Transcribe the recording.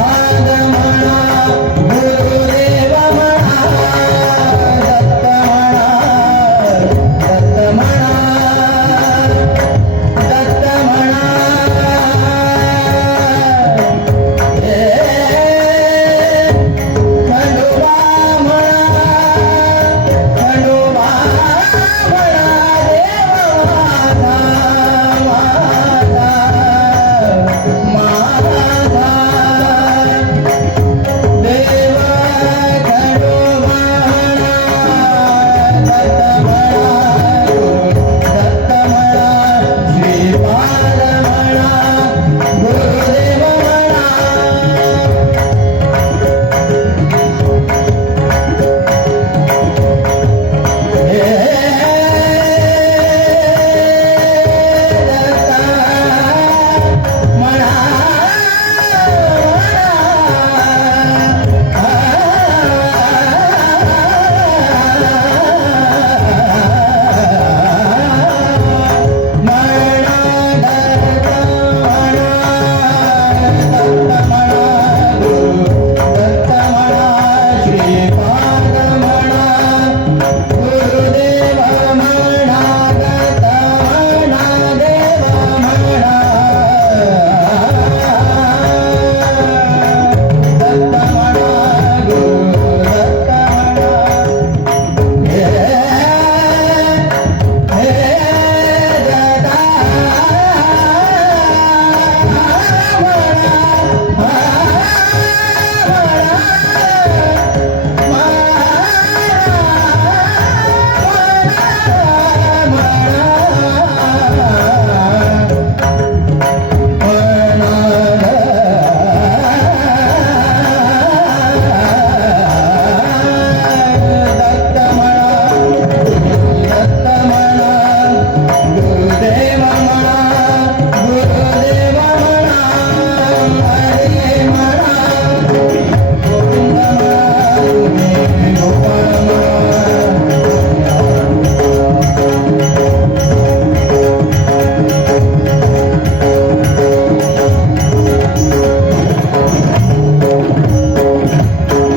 పాదమనా